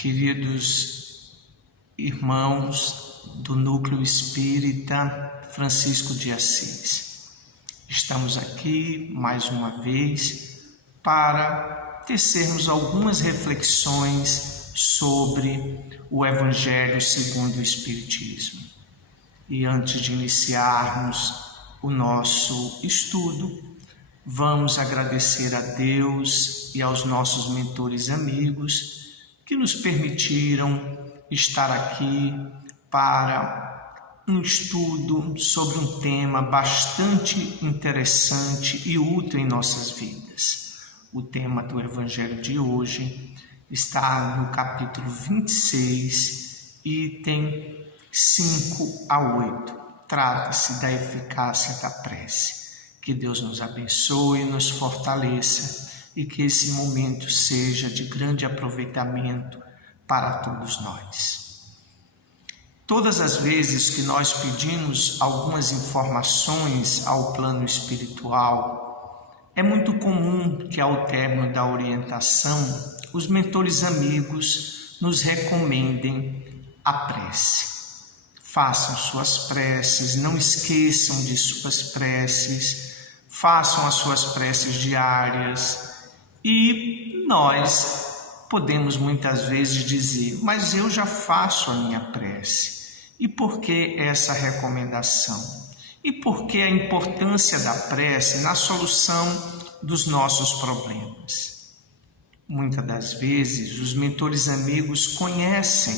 queridos irmãos do Núcleo Espírita Francisco de Assis. Estamos aqui mais uma vez para tecermos algumas reflexões sobre o Evangelho segundo o Espiritismo. E antes de iniciarmos o nosso estudo, vamos agradecer a Deus e aos nossos mentores amigos que nos permitiram estar aqui para um estudo sobre um tema bastante interessante e útil em nossas vidas. O tema do Evangelho de hoje está no capítulo 26, item 5 a 8. Trata-se da eficácia da prece. Que Deus nos abençoe e nos fortaleça e que esse momento seja de grande aproveitamento para todos nós. Todas as vezes que nós pedimos algumas informações ao plano espiritual, é muito comum que ao término da orientação, os mentores amigos nos recomendem a prece. Façam suas preces, não esqueçam de suas preces, façam as suas preces diárias. E nós podemos muitas vezes dizer, mas eu já faço a minha prece. E por que essa recomendação? E por que a importância da prece na solução dos nossos problemas? Muitas das vezes os mentores amigos conhecem,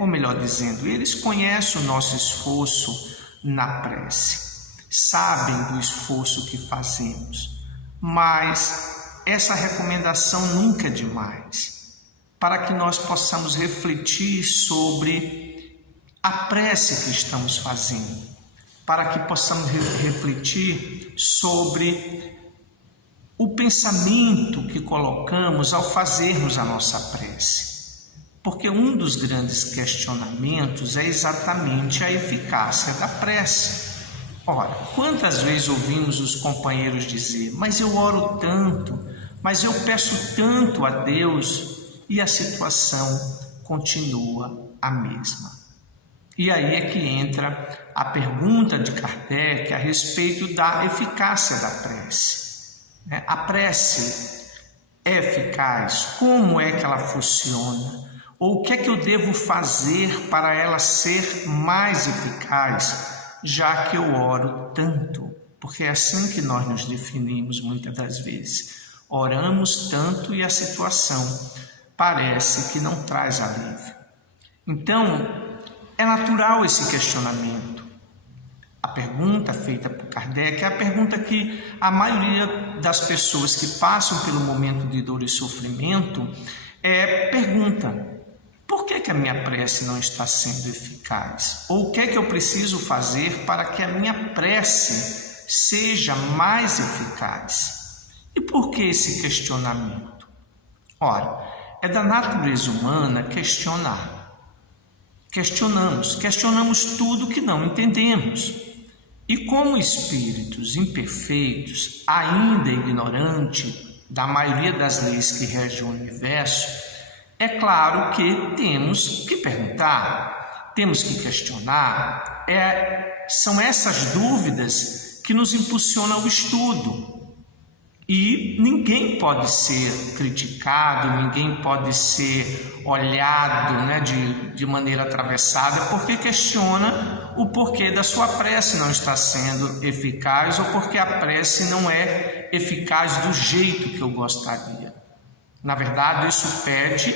ou melhor dizendo, eles conhecem o nosso esforço na prece, sabem do esforço que fazemos, mas essa recomendação nunca é demais, para que nós possamos refletir sobre a prece que estamos fazendo, para que possamos refletir sobre o pensamento que colocamos ao fazermos a nossa prece. Porque um dos grandes questionamentos é exatamente a eficácia da prece. Ora, quantas vezes ouvimos os companheiros dizer, mas eu oro tanto, mas eu peço tanto a Deus e a situação continua a mesma. E aí é que entra a pergunta de Kardec a respeito da eficácia da prece. A prece é eficaz? Como é que ela funciona? Ou o que é que eu devo fazer para ela ser mais eficaz, já que eu oro tanto? Porque é assim que nós nos definimos muitas das vezes. Oramos tanto e a situação parece que não traz alívio. Então, é natural esse questionamento. A pergunta feita por Kardec é a pergunta que a maioria das pessoas que passam pelo momento de dor e sofrimento pergunta: por que a minha prece não está sendo eficaz? Ou o que é que eu preciso fazer para que a minha prece seja mais eficaz? E por que esse questionamento? Ora, é da natureza humana questionar. Questionamos tudo que não entendemos. E como espíritos imperfeitos, ainda ignorantes da maioria das leis que regem o universo, é claro que temos que perguntar, temos que questionar. São essas dúvidas que nos impulsionam ao estudo. E ninguém pode ser criticado, ninguém pode ser olhado de maneira atravessada porque questiona o porquê da sua prece não estar sendo eficaz ou porque a prece não é eficaz do jeito que eu gostaria. Na verdade, isso pede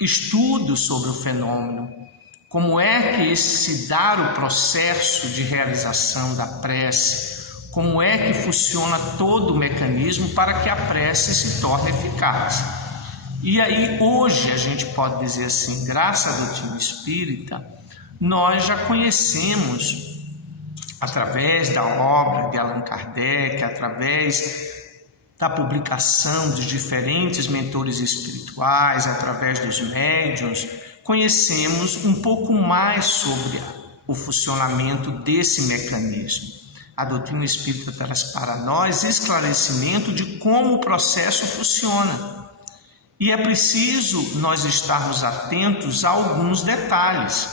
estudo sobre o fenômeno. Como é que se dá o processo de realização da prece? Como é que funciona todo o mecanismo para que a prece se torne eficaz? E aí, hoje, a gente pode dizer assim, graças à doutrina espírita, nós já conhecemos, através da obra de Allan Kardec, através da publicação dos diferentes mentores espirituais, através dos médiuns, conhecemos um pouco mais sobre o funcionamento desse mecanismo. A doutrina espírita traz para nós esclarecimento de como o processo funciona. E é preciso nós estarmos atentos a alguns detalhes,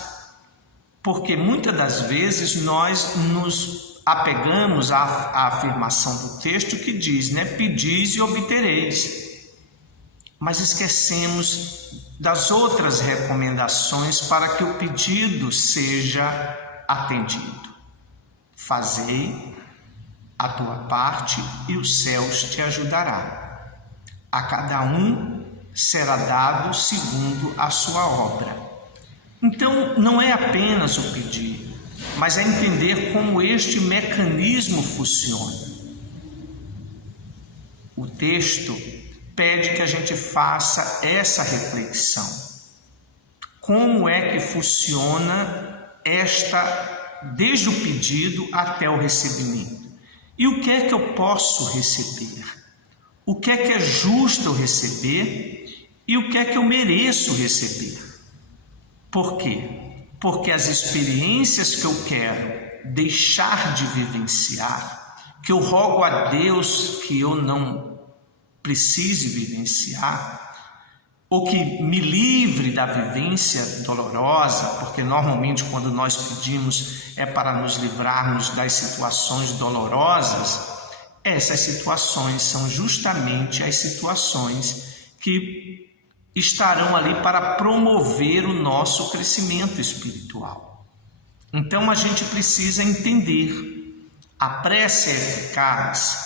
porque muitas das vezes nós nos apegamos à afirmação do texto que diz, né? Pedis e obtereis. Mas esquecemos das outras recomendações para que o pedido seja atendido. Fazei a tua parte e os céus te ajudará. A cada um será dado segundo a sua obra. Então, não é apenas o pedir, mas é entender como este mecanismo funciona. O texto pede que a gente faça essa reflexão. Como é que funciona desde o pedido até o recebimento? E o que é que eu posso receber? O que é justo eu receber e o que é que eu mereço receber? Por quê? Porque as experiências que eu quero deixar de vivenciar, que eu rogo a Deus que eu não precise vivenciar, ou que me livre da vivência dolorosa, porque normalmente quando nós pedimos é para nos livrarmos das situações dolorosas, essas situações são justamente as situações que estarão ali para promover o nosso crescimento espiritual. Então a gente precisa entender, a prece eficaz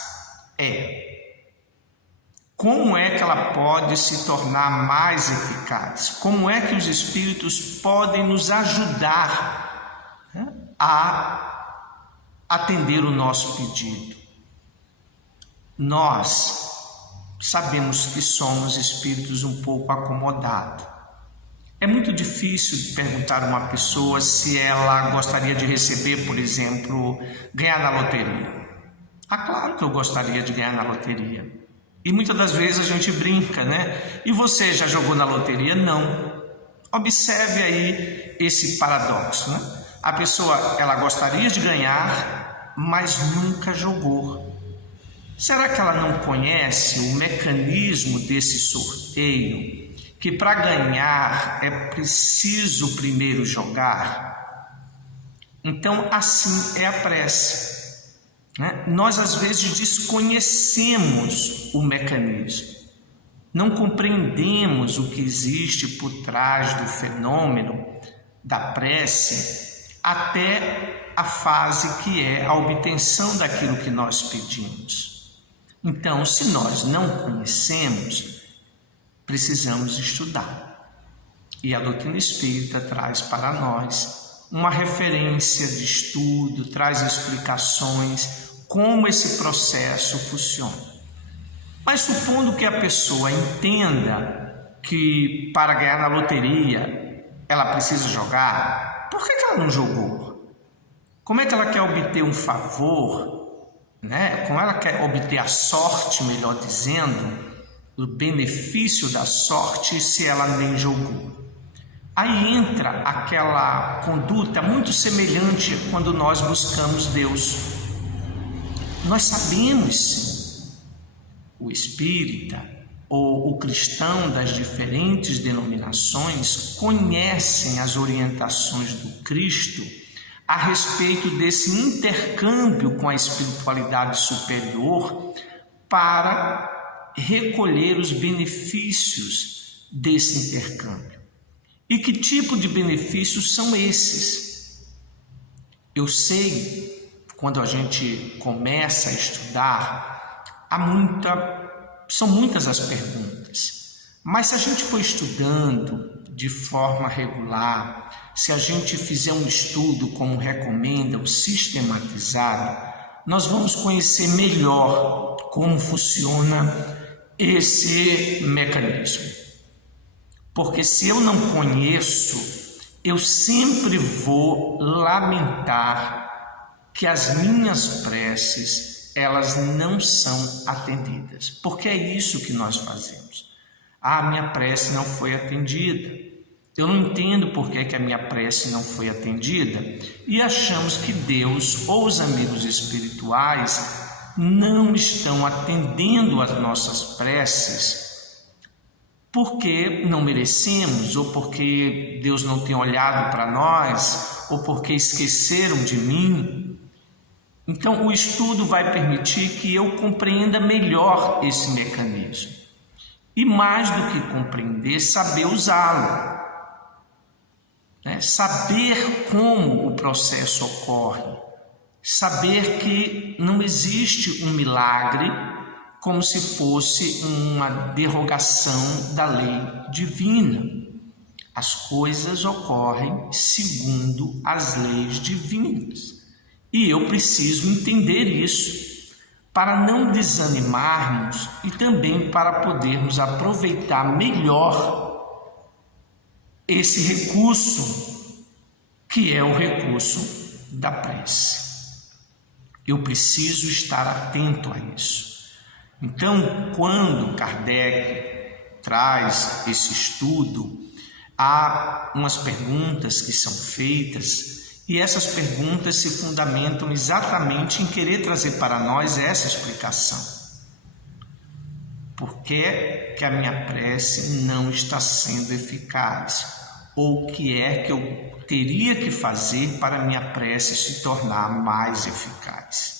como é que ela pode se tornar mais eficaz? Como é que os Espíritos podem nos ajudar, né, a atender o nosso pedido? Nós sabemos que somos espíritos um pouco acomodados. É muito difícil perguntar a uma pessoa se ela gostaria de receber, por exemplo, ganhar na loteria. Ah, claro que eu gostaria de ganhar na loteria. E muitas das vezes a gente brinca, né? E você já jogou na loteria? Não. Observe aí esse paradoxo, né? A pessoa, ela gostaria de ganhar, mas nunca jogou. Será que ela não conhece o mecanismo desse sorteio? Que para ganhar é preciso primeiro jogar? Então, assim é a prece. Nós às vezes desconhecemos o mecanismo, não compreendemos o que existe por trás do fenômeno da prece até a fase que é a obtenção daquilo que nós pedimos. Então, se nós não conhecemos, precisamos estudar. E a doutrina espírita traz para nós uma referência de estudo, traz explicações como esse processo funciona. Mas supondo que a pessoa entenda que para ganhar na loteria ela precisa jogar, por que ela não jogou? Como é que ela quer obter um favor, né? Como ela quer obter a sorte, melhor dizendo, o benefício da sorte, se ela nem jogou? Aí entra aquela conduta muito semelhante quando nós buscamos Deus. Nós sabemos, o espírita ou o cristão das diferentes denominações conhecem as orientações do Cristo a respeito desse intercâmbio com a espiritualidade superior para recolher os benefícios desse intercâmbio. E que tipo de benefícios são esses? Eu sei, quando a gente começa a estudar, são muitas as perguntas. Mas se a gente for estudando de forma regular, se a gente fizer um estudo como recomenda, o sistematizado, nós vamos conhecer melhor como funciona esse mecanismo. Porque se eu não conheço, eu sempre vou lamentar que as minhas preces, elas não são atendidas. Porque é isso que nós fazemos. A minha prece não foi atendida. Eu não entendo por que a minha prece não foi atendida e achamos que Deus ou os amigos espirituais não estão atendendo as nossas preces porque não merecemos, ou porque Deus não tem olhado para nós, ou porque esqueceram de mim. Então, o estudo vai permitir que eu compreenda melhor esse mecanismo. E mais do que compreender, saber usá-lo. Saber como o processo ocorre. Saber que não existe um milagre como se fosse uma derrogação da lei divina. As coisas ocorrem segundo as leis divinas. E eu preciso entender isso para não desanimarmos e também para podermos aproveitar melhor esse recurso, que é o recurso da prece. Eu preciso estar atento a isso. Então, quando Kardec traz esse estudo, há umas perguntas que são feitas, e essas perguntas se fundamentam exatamente em querer trazer para nós essa explicação. Por que que a minha prece não está sendo eficaz? Ou o que é que eu teria que fazer para a minha prece se tornar mais eficaz?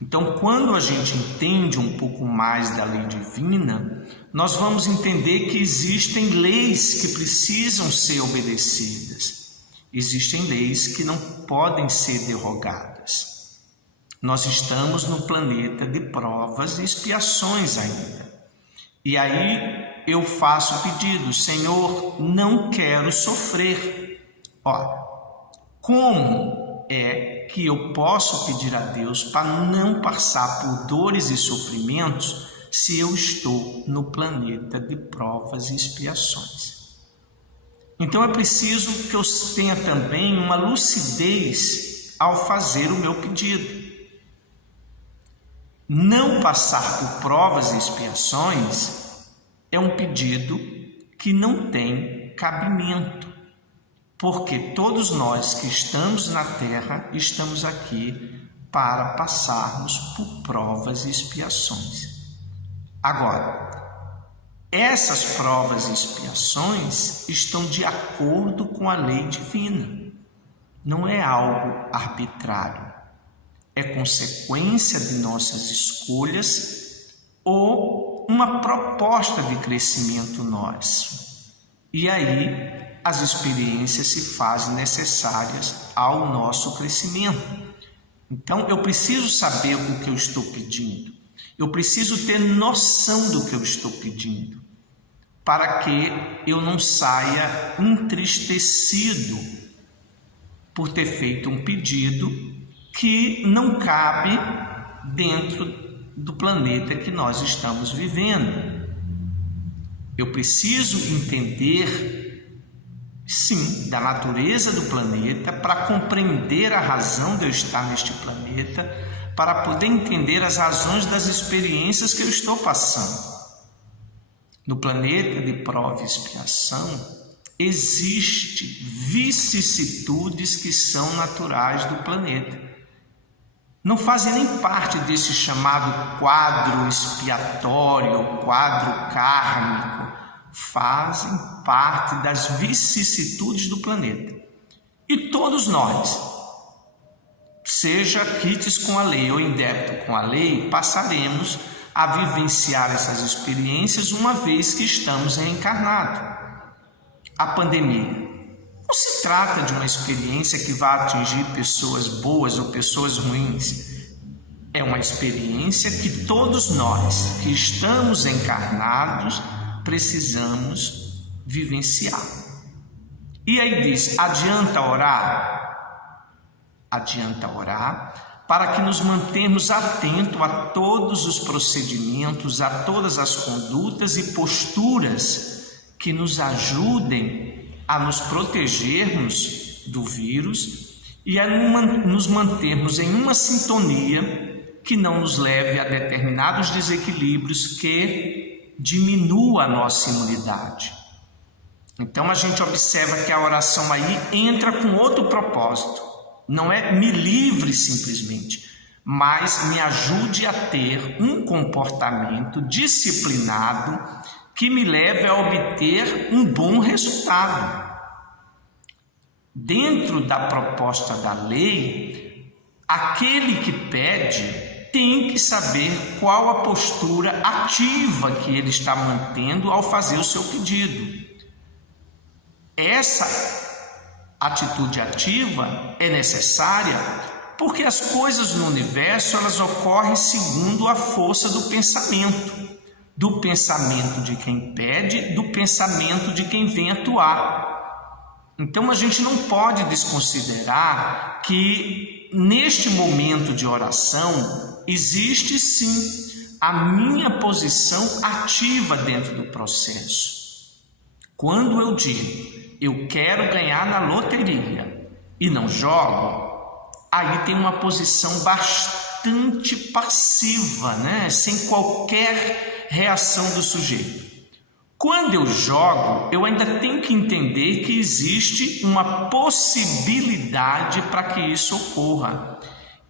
Então, quando a gente entende um pouco mais da lei divina, nós vamos entender que existem leis que precisam ser obedecidas. Existem leis que não podem ser derrogadas. Nós estamos no planeta de provas e expiações ainda. E aí eu faço o pedido: Senhor, não quero sofrer. Ora, como é que eu posso pedir a Deus para não passar por dores e sofrimentos se eu estou no planeta de provas e expiações? Então é preciso que eu tenha também uma lucidez ao fazer o meu pedido. Não passar por provas e expiações é um pedido que não tem cabimento, porque todos nós que estamos na Terra estamos aqui para passarmos por provas e expiações. Agora, essas provas e expiações estão de acordo com a lei divina. Não é algo arbitrário. É consequência de nossas escolhas ou uma proposta de crescimento nosso. E aí as experiências se fazem necessárias ao nosso crescimento. Então eu preciso saber o que eu estou pedindo. Eu preciso ter noção do que eu estou pedindo, para que eu não saia entristecido por ter feito um pedido que não cabe dentro do planeta que nós estamos vivendo. Eu preciso entender, sim, da natureza do planeta para compreender a razão de eu estar neste planeta, para poder entender as razões das experiências que eu estou passando. No planeta de prova e expiação, existem vicissitudes que são naturais do planeta. Não fazem nem parte desse chamado quadro expiatório, quadro kármico. Fazem parte das vicissitudes do planeta. E todos nós, seja quites com a lei ou indébito com a lei, passaremos a vivenciar essas experiências uma vez que estamos reencarnados. A pandemia não se trata de uma experiência que vai atingir pessoas boas ou pessoas ruins. É uma experiência que todos nós que estamos encarnados precisamos vivenciar. E aí diz: adianta orar? Adianta orar para que nos mantenhamos atentos a todos os procedimentos, a todas as condutas e posturas que nos ajudem a nos protegermos do vírus e a nos mantermos em uma sintonia que não nos leve a determinados desequilíbrios que diminua a nossa imunidade. Então a gente observa que a oração aí entra com outro propósito. Não é me livre simplesmente, mas me ajude a ter um comportamento disciplinado que me leve a obter um bom resultado. Dentro da proposta da lei, aquele que pede tem que saber qual a postura ativa que ele está mantendo ao fazer o seu pedido. Essa atitude ativa é necessária porque as coisas no universo elas ocorrem segundo a força do pensamento de quem pede, do pensamento de quem vem atuar. Então a gente não pode desconsiderar que neste momento de oração existe sim a minha posição ativa dentro do processo. Quando eu digo, eu quero ganhar na loteria e não jogo, aí tem uma posição bastante passiva, né? Sem qualquer reação do sujeito. Quando eu jogo, eu ainda tenho que entender que existe uma possibilidade para que isso ocorra.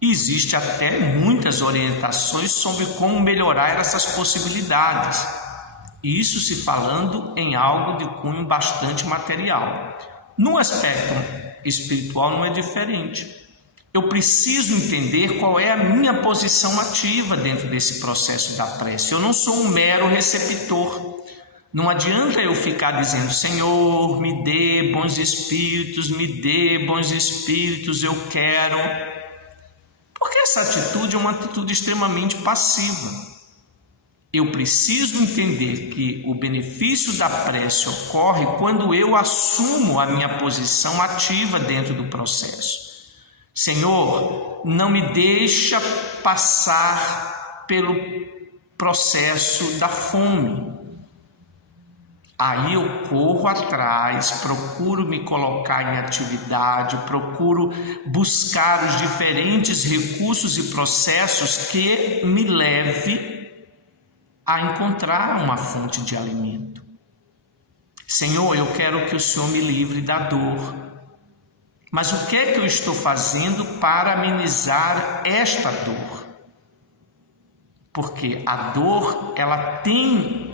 Existe até muitas orientações sobre como melhorar essas possibilidades. Isso se falando em algo de cunho bastante material. No aspecto espiritual não é diferente. Eu preciso entender qual é a minha posição ativa dentro desse processo da prece. Eu não sou um mero receptor. Não adianta eu ficar dizendo, Senhor, me dê bons espíritos, eu quero. Porque essa atitude é uma atitude extremamente passiva. Eu preciso entender que o benefício da prece ocorre quando eu assumo a minha posição ativa dentro do processo. Senhor, não me deixa passar pelo processo da fome. Aí eu corro atrás, procuro me colocar em atividade, procuro buscar os diferentes recursos e processos que me leve a encontrar uma fonte de alimento. Senhor, eu quero que o Senhor me livre da dor. Mas o que é que eu estou fazendo para amenizar esta dor? Porque a dor, ela tem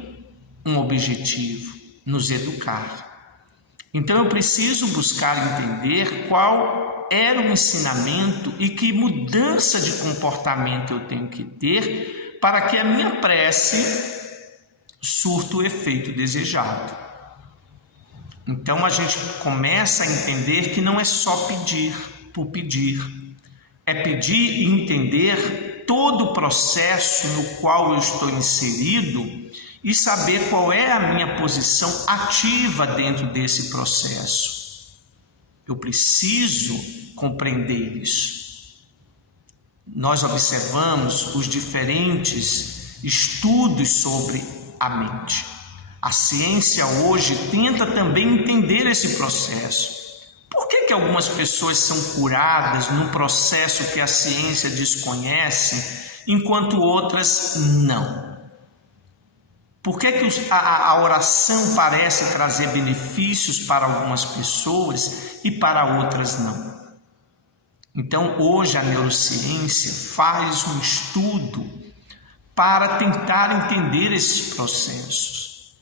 um objetivo, nos educar. Então eu preciso buscar entender qual era o ensinamento e que mudança de comportamento eu tenho que ter para que a minha prece surta o efeito desejado. Então a gente começa a entender que não é só pedir por pedir, é pedir e entender todo o processo no qual eu estou inserido e saber qual é a minha posição ativa dentro desse processo. Eu preciso compreender isso. Nós observamos os diferentes estudos sobre a mente. A ciência hoje tenta também entender esse processo. Por que algumas pessoas são curadas num processo que a ciência desconhece, enquanto outras não? Por que a oração parece trazer benefícios para algumas pessoas e para outras não? Então, hoje a neurociência faz um estudo para tentar entender esses processos.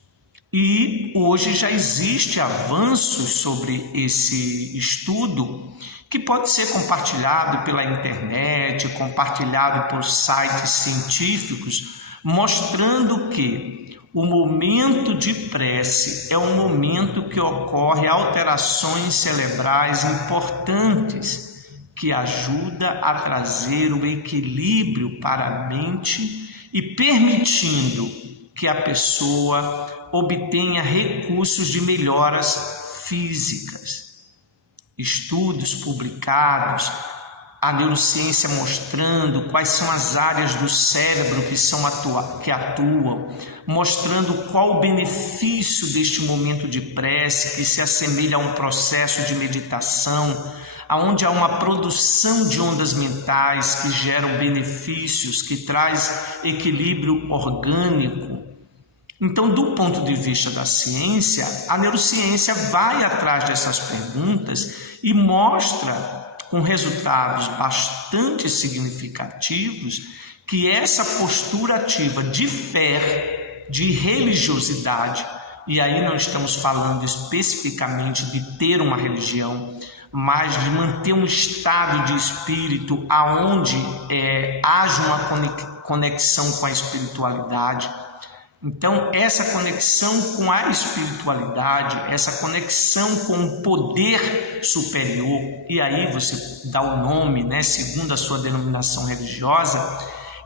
E hoje já existe avanços sobre esse estudo que pode ser compartilhado pela internet, compartilhado por sites científicos, mostrando que o momento de prece é um momento que ocorre alterações cerebrais importantes que ajuda a trazer o equilíbrio para a mente e permitindo que a pessoa obtenha recursos de melhoras físicas. Estudos publicados, a neurociência mostrando quais são as áreas do cérebro que atuam, mostrando qual o benefício deste momento de prece, que se assemelha a um processo de meditação, onde há uma produção de ondas mentais que geram benefícios, que traz equilíbrio orgânico. Então, do ponto de vista da ciência, a neurociência vai atrás dessas perguntas e mostra com resultados bastante significativos que essa postura ativa de fé de religiosidade, e aí não estamos falando especificamente de ter uma religião, mas de manter um estado de espírito aonde haja uma conexão com a espiritualidade. Então, essa conexão com a espiritualidade, essa conexão com o poder superior, e aí você dá o nome, né, segundo a sua denominação religiosa,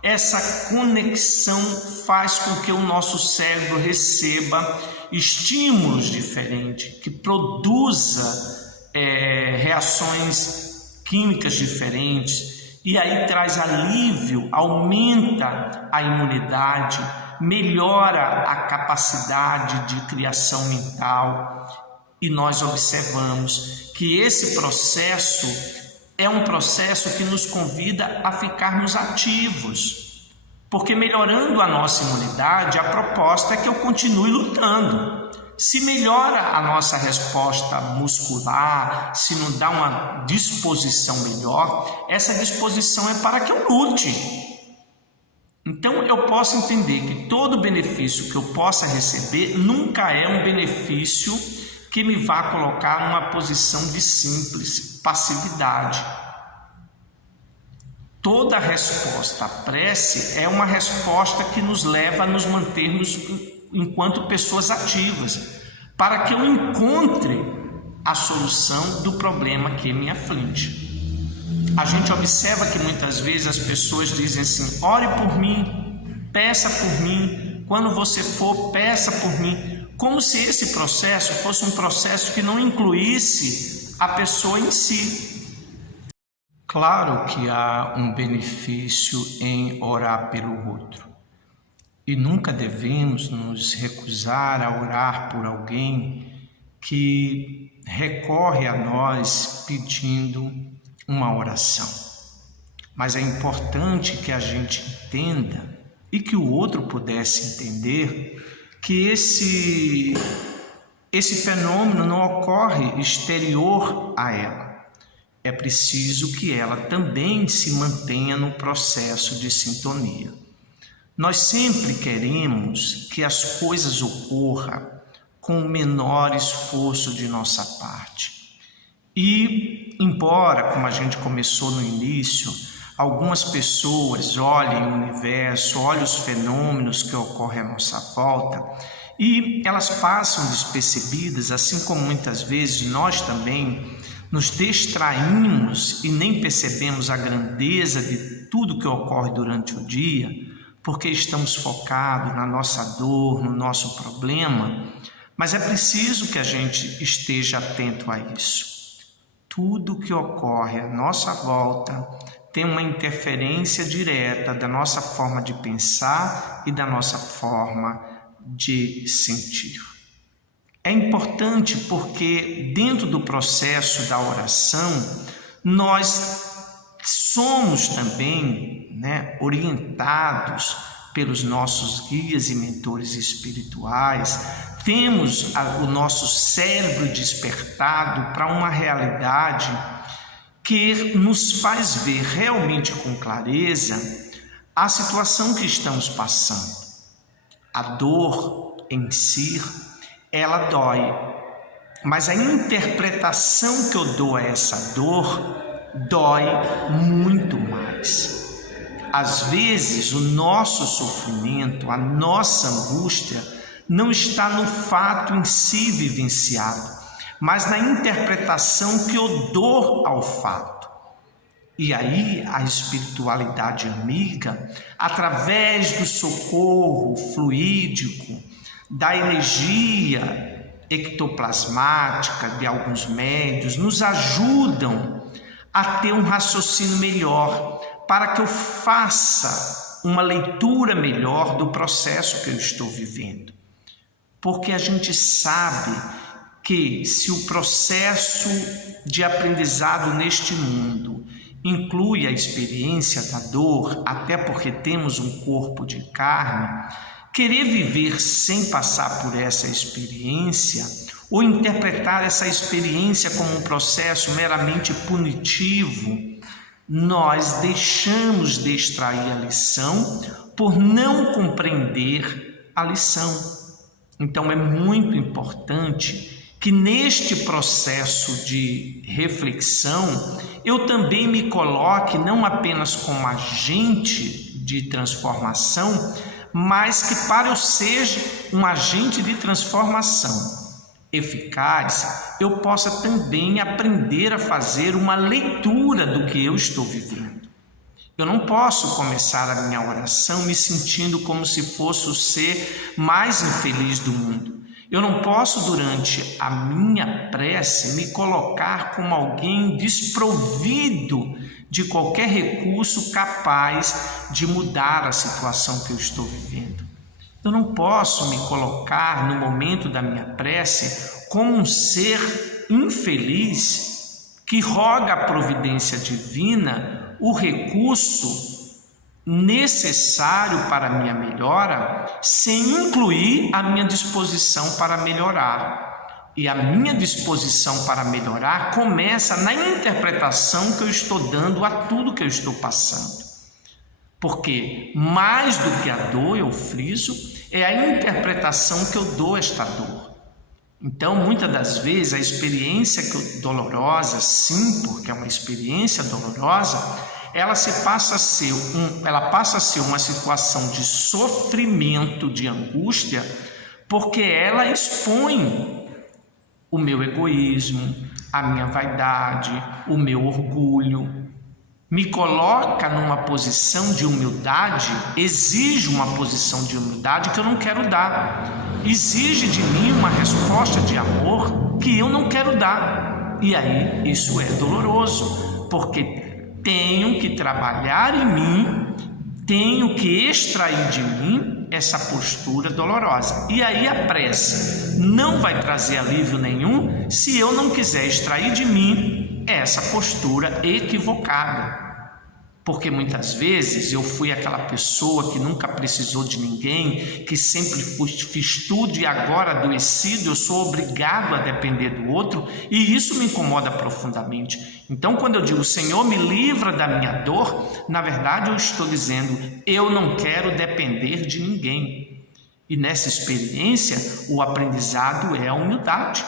essa conexão faz com que o nosso cérebro receba estímulos diferentes, que produza reações químicas diferentes, e aí traz alívio, aumenta a imunidade, melhora a capacidade de criação mental, e nós observamos que esse processo é um processo que nos convida a ficarmos ativos, porque melhorando a nossa imunidade, a proposta é que eu continue lutando. Se melhora a nossa resposta muscular, se nos dá uma disposição melhor, essa disposição é para que eu lute. Então eu posso entender que todo benefício que eu possa receber nunca é um benefício que me vá colocar numa posição de simples passividade. Toda resposta à prece é uma resposta que nos leva a nos mantermos enquanto pessoas ativas, para que eu encontre a solução do problema que me aflige. A gente observa que muitas vezes as pessoas dizem assim: ore por mim, peça por mim, quando você for, peça por mim, como se esse processo fosse um processo que não incluísse a pessoa em si. Claro que há um benefício em orar pelo outro, e nunca devemos nos recusar a orar por alguém que recorre a nós pedindo uma oração. Mas é importante que a gente entenda, e que o outro pudesse entender, que esse fenômeno não ocorre exterior a ela. É preciso que ela também se mantenha no processo de sintonia. Nós sempre queremos que as coisas ocorram com o menor esforço de nossa parte. E, embora, como a gente começou no início, algumas pessoas olhem o universo, olhem os fenômenos que ocorrem à nossa volta, e elas passam despercebidas, assim como muitas vezes nós também nos distraímos e nem percebemos a grandeza de tudo que ocorre durante o dia, porque estamos focados na nossa dor, no nosso problema, mas é preciso que a gente esteja atento a isso. Tudo que ocorre à nossa volta tem uma interferência direta da nossa forma de pensar e da nossa forma de sentir. É importante porque dentro do processo da oração, nós somos também orientados pelos nossos guias e mentores espirituais, temos o nosso cérebro despertado para uma realidade que nos faz ver realmente com clareza a situação que estamos passando. A dor em si, ela dói, mas a interpretação que eu dou a essa dor dói muito mais. Às vezes, o nosso sofrimento, a nossa angústia, não está no fato em si vivenciado, mas na interpretação que eu dou ao fato. E aí a espiritualidade amiga, através do socorro fluídico, da energia ectoplasmática de alguns médiuns, nos ajudam a ter um raciocínio melhor, para que eu faça uma leitura melhor do processo que eu estou vivendo. Porque a gente sabe que se o processo de aprendizado neste mundo inclui a experiência da dor, até porque temos um corpo de carne, querer viver sem passar por essa experiência ou interpretar essa experiência como um processo meramente punitivo, nós deixamos de extrair a lição por não compreender a lição. Então é muito importante que neste processo de reflexão eu também me coloque não apenas como agente de transformação, mas que para eu seja um agente de transformação eficaz, eu possa também aprender a fazer uma leitura do que eu estou vivendo. Eu não posso começar a minha oração me sentindo como se fosse o ser mais infeliz do mundo. Eu não posso, durante a minha prece, me colocar como alguém desprovido de qualquer recurso capaz de mudar a situação que eu estou vivendo. Eu não posso me colocar no momento da minha prece como um ser infeliz que roga a providência divina o recurso necessário para a minha melhora, sem incluir a minha disposição para melhorar. E a minha disposição para melhorar começa na interpretação que eu estou dando a tudo que eu estou passando. Porque mais do que a dor, eu friso, é a interpretação que eu dou a esta dor. Então, muitas das vezes, a experiência dolorosa, sim, porque é uma experiência dolorosa, ela passa a ser uma situação de sofrimento, de angústia, porque ela expõe o meu egoísmo, a minha vaidade, o meu orgulho, me coloca numa posição de humildade, exige uma posição de humildade que eu não quero dar, exige de mim uma resposta de amor que eu não quero dar, e aí isso é doloroso, porque tenho que trabalhar em mim, tenho que extrair de mim essa postura dolorosa. E aí a prece não vai trazer alívio nenhum se eu não quiser extrair de mim essa postura equivocada. Porque muitas vezes eu fui aquela pessoa que nunca precisou de ninguém, que sempre fiz tudo e agora adoecido eu sou obrigado a depender do outro, e isso me incomoda profundamente. Então, quando eu digo Senhor, me livra da minha dor, na verdade eu estou dizendo eu não quero depender de ninguém. E nessa experiência o aprendizado é a humildade.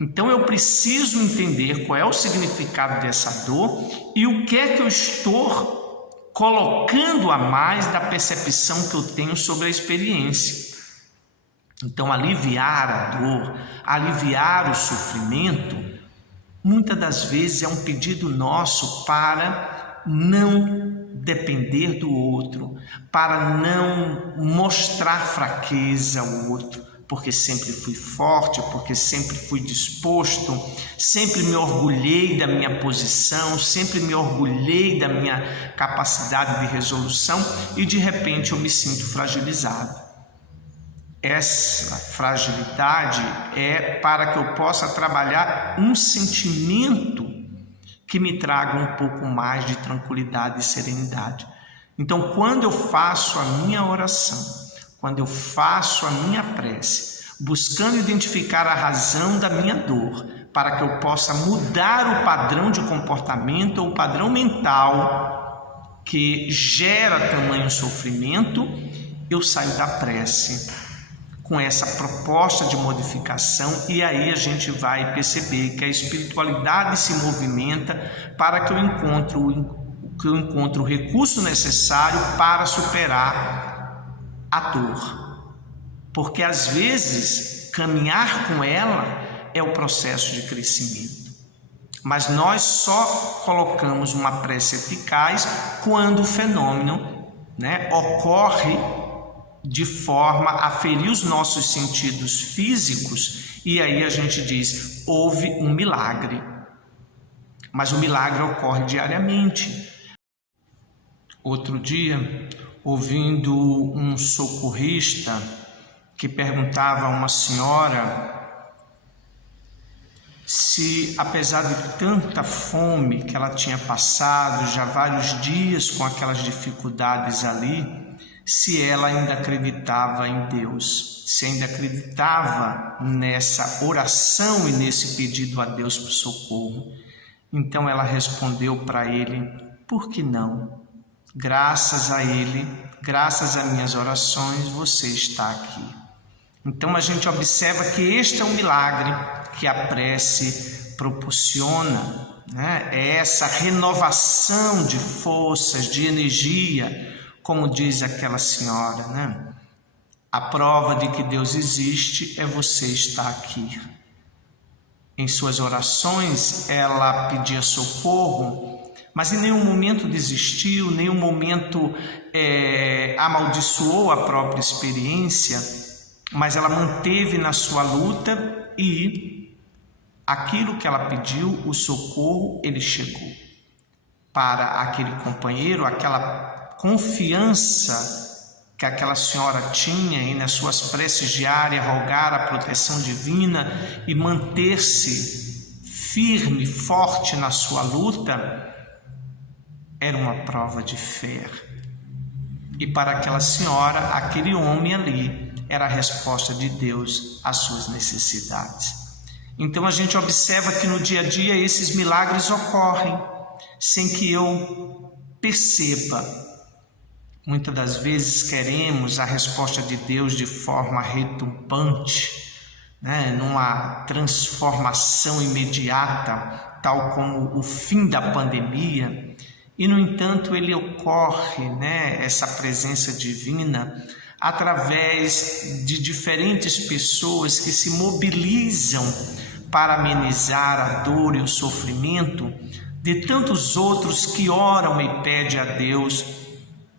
Então eu preciso entender qual é o significado dessa dor e o que é que eu estou colocando a mais da percepção que eu tenho sobre a experiência. Então aliviar a dor, aliviar o sofrimento, muitas das vezes é um pedido nosso para não depender do outro, para não mostrar fraqueza ao outro, porque sempre fui forte, porque sempre fui disposto, sempre me orgulhei da minha posição, sempre me orgulhei da minha capacidade de resolução e de repente eu me sinto fragilizado. Essa fragilidade é para que eu possa trabalhar um sentimento que me traga um pouco mais de tranquilidade e serenidade. Então, quando eu faço a minha oração, quando eu faço a minha prece, buscando identificar a razão da minha dor, para que eu possa mudar o padrão de comportamento ou o padrão mental que gera tamanho sofrimento, eu saio da prece com essa proposta de modificação e aí a gente vai perceber que a espiritualidade se movimenta para que eu encontre o recurso necessário para superar a dor, porque às vezes caminhar com ela é o processo de crescimento, mas nós só colocamos uma prece eficaz quando o fenômeno, ocorre de forma a ferir os nossos sentidos físicos e aí a gente diz, houve um milagre, mas o milagre ocorre diariamente. Outro dia, ouvindo um socorrista que perguntava a uma senhora se, apesar de tanta fome que ela tinha passado, já vários dias com aquelas dificuldades ali, se ela ainda acreditava em Deus, se ainda acreditava nessa oração e nesse pedido a Deus por socorro. Então ela respondeu para ele, por que não? Graças a ele, graças a minhas orações, você está aqui. Então a gente observa que este é um milagre que a prece proporciona, né? É essa renovação de forças, de energia, como diz aquela senhora, né? A prova de que Deus existe é você estar aqui. Em suas orações, ela pedia socorro, mas em nenhum momento desistiu, em nenhum momento amaldiçoou a própria experiência, mas ela manteve na sua luta e aquilo que ela pediu, o socorro, ele chegou. Para aquele companheiro, aquela confiança que aquela senhora tinha e nas suas preces diárias rogar a proteção divina e manter-se firme, forte na sua luta, era uma prova de fé. E para aquela senhora, aquele homem ali era a resposta de Deus às suas necessidades. Então a gente observa que no dia a dia esses milagres ocorrem sem que eu perceba. Muitas das vezes queremos a resposta de Deus de forma retumbante, né? Numa transformação imediata, tal como o fim da pandemia, e no entanto ele ocorre, né? Essa presença divina através de diferentes pessoas que se mobilizam para amenizar a dor e o sofrimento de tantos outros que oram e pedem a Deus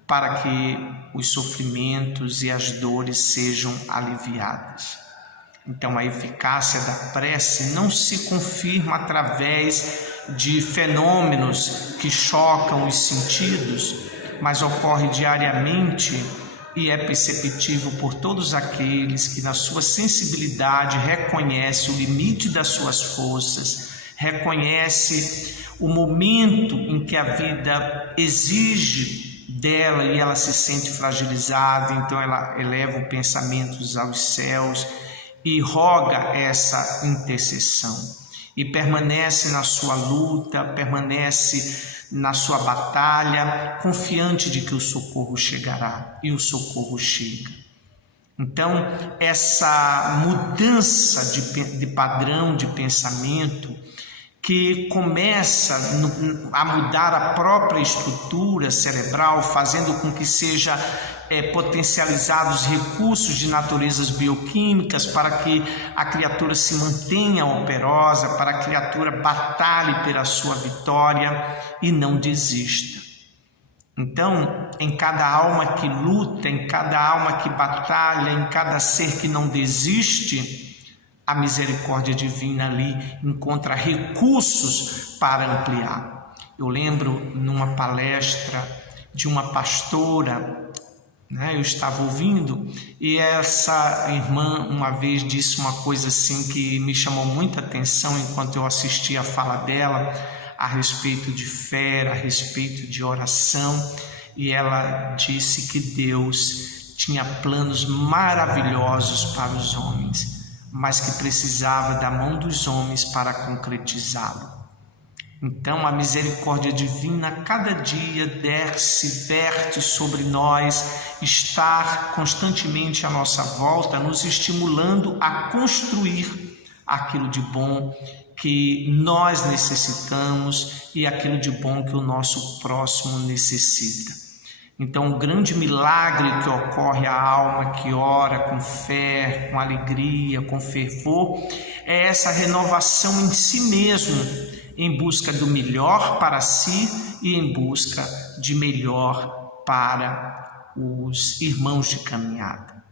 para que os sofrimentos e as dores sejam aliviadas. Então a eficácia da prece não se confirma através de fenômenos que chocam os sentidos, mas ocorre diariamente e é perceptível por todos aqueles que na sua sensibilidade reconhecem o limite das suas forças, reconhece o momento em que a vida exige dela e ela se sente fragilizada, então ela eleva os pensamentos aos céus e roga essa intercessão e permanece na sua luta, permanece na sua batalha, confiante de que o socorro chegará, e o socorro chega. Então essa mudança de padrão de pensamento que começa a mudar a própria estrutura cerebral, fazendo com que seja potencializados recursos de naturezas bioquímicas para que a criatura se mantenha operosa, para a criatura batalhe pela sua vitória e não desista. Então, em cada alma que luta, em cada alma que batalha, em cada ser que não desiste, a misericórdia divina ali encontra recursos para ampliar. Eu lembro numa palestra de uma pastora, né, eu estava ouvindo, e essa irmã uma vez disse uma coisa assim que me chamou muita atenção enquanto eu assistia a fala dela a respeito de fé, a respeito de oração, e ela disse que Deus tinha planos maravilhosos para os homens, mas que precisava da mão dos homens para concretizá-lo. Então a misericórdia divina cada dia desce, verte sobre nós, está constantemente à nossa volta, nos estimulando a construir aquilo de bom que nós necessitamos e aquilo de bom que o nosso próximo necessita. Então, o grande milagre que ocorre à alma que ora com fé, com alegria, com fervor, é essa renovação em si mesmo, em busca do melhor para si e em busca de melhor para os irmãos de caminhada.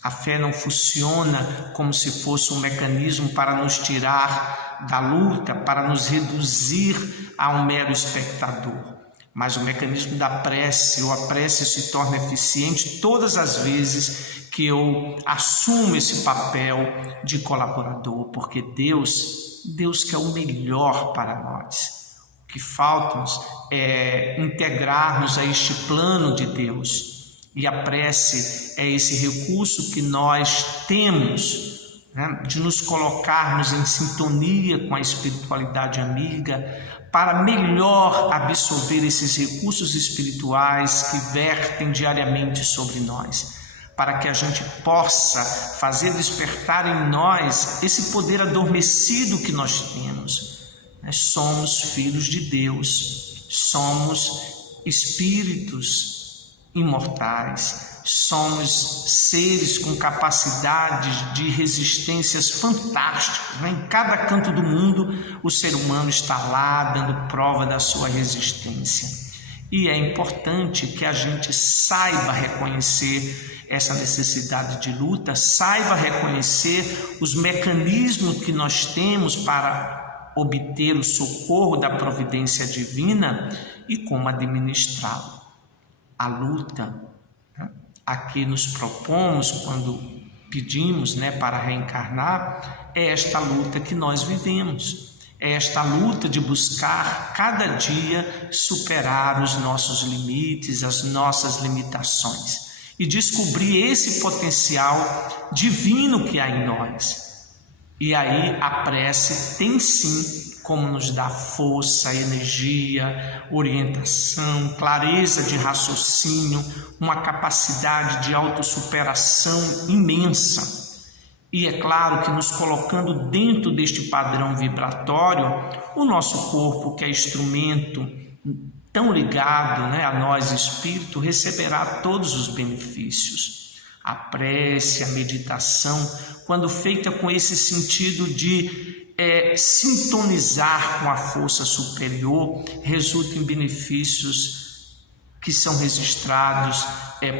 A fé não funciona como se fosse um mecanismo para nos tirar da luta, para nos reduzir a um mero espectador. Mas o mecanismo da prece, ou a prece se torna eficiente todas as vezes que eu assumo esse papel de colaborador, porque Deus quer o melhor para nós. O que falta-nos é integrarmos a este plano de Deus. E a prece é esse recurso que nós temos né, de nos colocarmos em sintonia com a espiritualidade amiga, para melhor absorver esses recursos espirituais que vertem diariamente sobre nós, para que a gente possa fazer despertar em nós esse poder adormecido que nós temos. Somos filhos de Deus, somos espíritos imortais, somos seres com capacidades de resistências fantásticas. Em cada canto do mundo, o ser humano está lá dando prova da sua resistência. E é importante que a gente saiba reconhecer essa necessidade de luta, saiba reconhecer os mecanismos que nós temos para obter o socorro da providência divina e como administrá-lo. A luta a que nos propomos quando pedimos, para reencarnar, é esta luta que nós vivemos. É esta luta de buscar cada dia superar os nossos limites, as nossas limitações e descobrir esse potencial divino que há em nós. E aí a prece tem sim como nos dar força, energia, orientação, clareza de raciocínio, uma capacidade de autossuperação imensa. E é claro que nos colocando dentro deste padrão vibratório, o nosso corpo, que é instrumento tão ligado a nós, espírito, receberá todos os benefícios. A prece, a meditação, quando feita com esse sentido de sintonizar com a força superior, resulta em benefícios que são registrados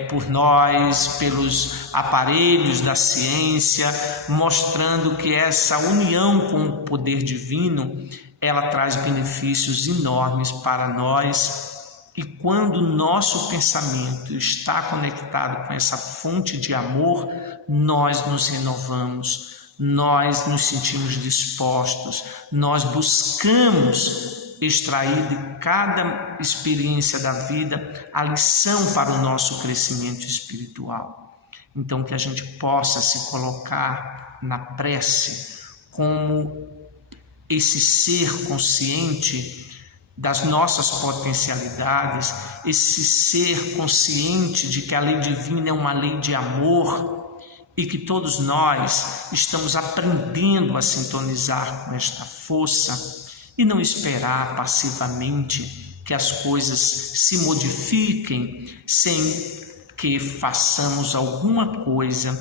por nós, pelos aparelhos da ciência, mostrando que essa união com o poder divino, ela traz benefícios enormes para nós. E quando o nosso pensamento está conectado com essa fonte de amor, nós nos renovamos, nós nos sentimos dispostos, nós buscamos extrair de cada experiência da vida a lição para o nosso crescimento espiritual. Então, que a gente possa se colocar na prece como esse ser consciente das nossas potencialidades, esse ser consciente de que a lei divina é uma lei de amor e que todos nós estamos aprendendo a sintonizar com esta força e não esperar passivamente que as coisas se modifiquem sem que façamos alguma coisa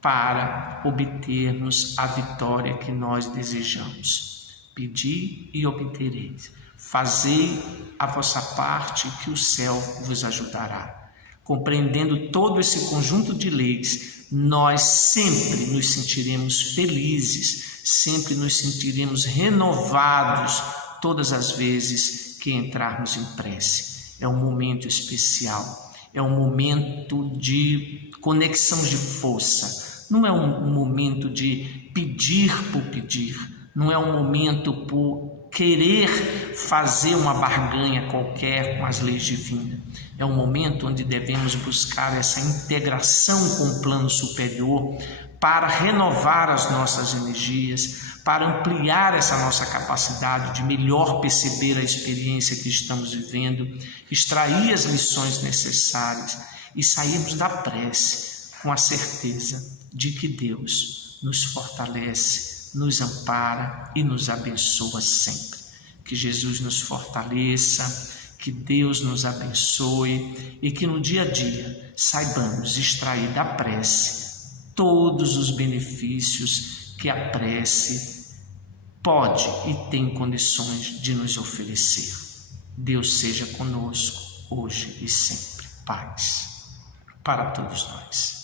para obtermos a vitória que nós desejamos. Pedi e obtereis. Fazei a vossa parte, que o céu vos ajudará. Compreendendo todo esse conjunto de leis, nós sempre nos sentiremos felizes, sempre nos sentiremos renovados todas as vezes que entrarmos em prece. É um momento especial, é um momento de conexão de força, não é um momento de pedir por pedir, não é um momento por querer fazer uma barganha qualquer com as leis divinas. É um momento onde devemos buscar essa integração com o plano superior para renovar as nossas energias, para ampliar essa nossa capacidade de melhor perceber a experiência que estamos vivendo, extrair as lições necessárias e sairmos da prece com a certeza de que Deus nos fortalece, nos ampara e nos abençoa sempre. Que Jesus nos fortaleça, que Deus nos abençoe e que no dia a dia saibamos extrair da prece todos os benefícios que a prece pode e tem condições de nos oferecer. Deus seja conosco hoje e sempre. Paz para todos nós.